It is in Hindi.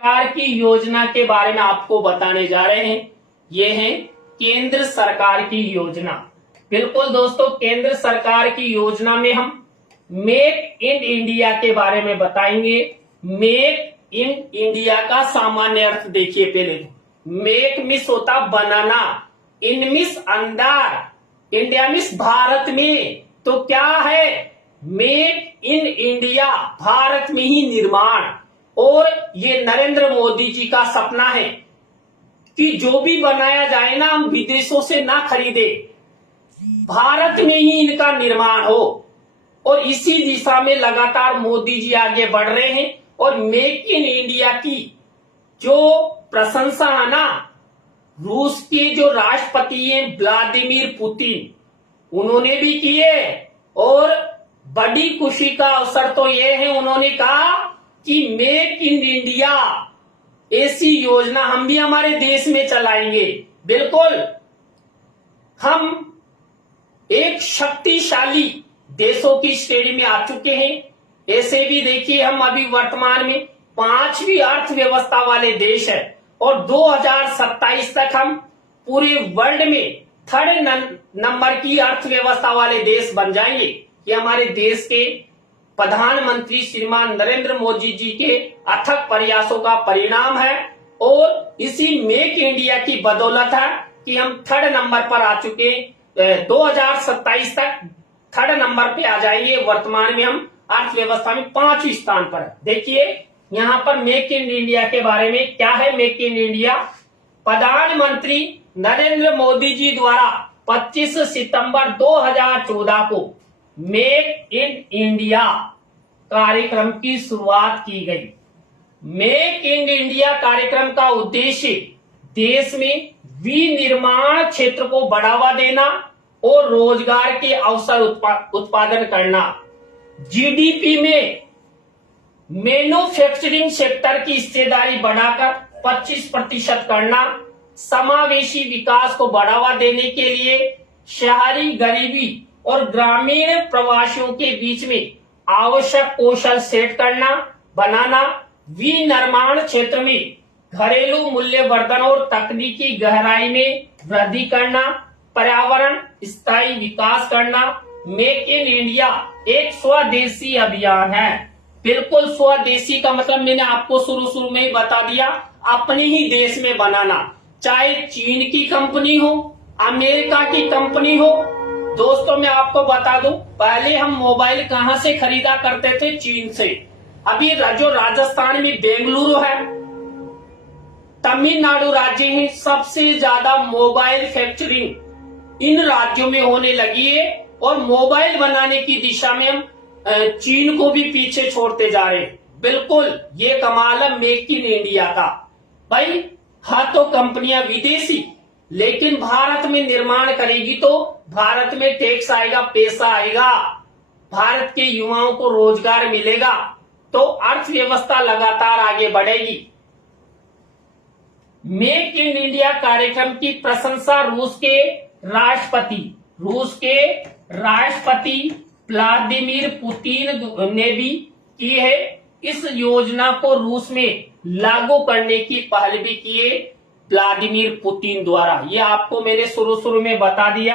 सरकार की योजना के बारे में आपको बताने जा रहे हैं। ये है केंद्र सरकार की योजना। बिल्कुल दोस्तों, केंद्र सरकार की योजना में हम मेक इन इंडिया के बारे में बताएंगे। मेक इन इंडिया का सामान्य अर्थ देखिए। पहले मेक मिस होता बनाना, इन मिस अंदर, इंडिया मिस भारत में। तो क्या है? मेक इन इंडिया, भारत में ही निर्माण। और ये नरेंद्र मोदी जी का सपना है कि जो भी बनाया जाए ना, हम विदेशों से ना खरीदे, भारत में ही इनका निर्माण हो। और इसी दिशा में लगातार मोदी जी आगे बढ़ रहे हैं। और मेक इन इंडिया की जो प्रशंसा है ना, रूस के जो राष्ट्रपति हैं व्लादिमीर पुतिन, उन्होंने भी किए। और बड़ी खुशी का अवसर तो यह है, उन्होंने कहा कि मेक इन इंडिया ऐसी योजना हम भी हमारे देश में चलाएंगे। बिल्कुल, हम एक शक्तिशाली देशों की श्रेणी में आ चुके हैं। ऐसे भी देखिए, हम अभी वर्तमान में 5वीं अर्थव्यवस्था वाले देश है। और 2027 तक हम पूरे वर्ल्ड में 3rd नंबर की अर्थव्यवस्था वाले देश बन जाएंगे। ये हमारे देश के प्रधानमंत्री श्रीमान नरेंद्र मोदी जी के अथक प्रयासों का परिणाम है। और इसी मेक इंडिया की बदौलत है कि हम 3rd नंबर पर आ चुके। 2027 तक 3rd नंबर पे आ जाएंगे। वर्तमान में हम अर्थव्यवस्था में 5वें स्थान पर है। देखिए यहाँ पर मेक इन इंडिया के बारे में क्या है। मेक इन इंडिया प्रधानमंत्री नरेंद्र मोदी जी द्वारा 25 सितंबर 2014 को मेक इन इंडिया कार्यक्रम की शुरुआत की गई। मेक इन इंडिया कार्यक्रम का उद्देश्य देश में विनिर्माण क्षेत्र को बढ़ावा देना और रोजगार के अवसर उत्पादन करना, जीडीपी में मैन्युफैक्चरिंग सेक्टर की हिस्सेदारी बढ़ाकर 25% करना, समावेशी विकास को बढ़ावा देने के लिए शहरी गरीबी और ग्रामीण प्रवासियों के बीच में आवश्यक कौशल सेट करना बनाना, विनिर्माण क्षेत्र में घरेलू मूल्य वर्धन और तकनीकी गहराई में वृद्धि करना, पर्यावरण स्थायी विकास करना। मेक इन इंडिया एक स्वदेशी अभियान है। बिल्कुल, स्वदेशी का मतलब मैंने आपको शुरू में ही बता दिया, अपने ही देश में बनाना। चाहे चीन की कंपनी हो, अमेरिका की कंपनी हो। दोस्तों मैं आपको बता दूं, पहले हम मोबाइल कहां से खरीदा करते थे? चीन से। अभी जो राजस्थान में बेंगलुरु है, तमिलनाडु राज्य है, सबसे ज्यादा मोबाइल फैक्चरिंग इन राज्यों में होने लगी है। और मोबाइल बनाने की दिशा में हम चीन को भी पीछे छोड़ते जा रहे हैं। बिल्कुल, ये कमाल है मेक इन इंडिया का। भाई हाँ, तो कंपनियां विदेशी लेकिन भारत में निर्माण करेगी तो भारत में टैक्स आएगा, पैसा आएगा, भारत के युवाओं को रोजगार मिलेगा, तो अर्थव्यवस्था लगातार आगे बढ़ेगी। मेक इन इंडिया कार्यक्रम की प्रशंसा रूस के राष्ट्रपति व्लादिमीर पुतिन ने भी की है। इस योजना को रूस में लागू करने की पहल भी की है व्लादिमीर पुतिन द्वारा। ये आपको मैंने शुरू में बता दिया।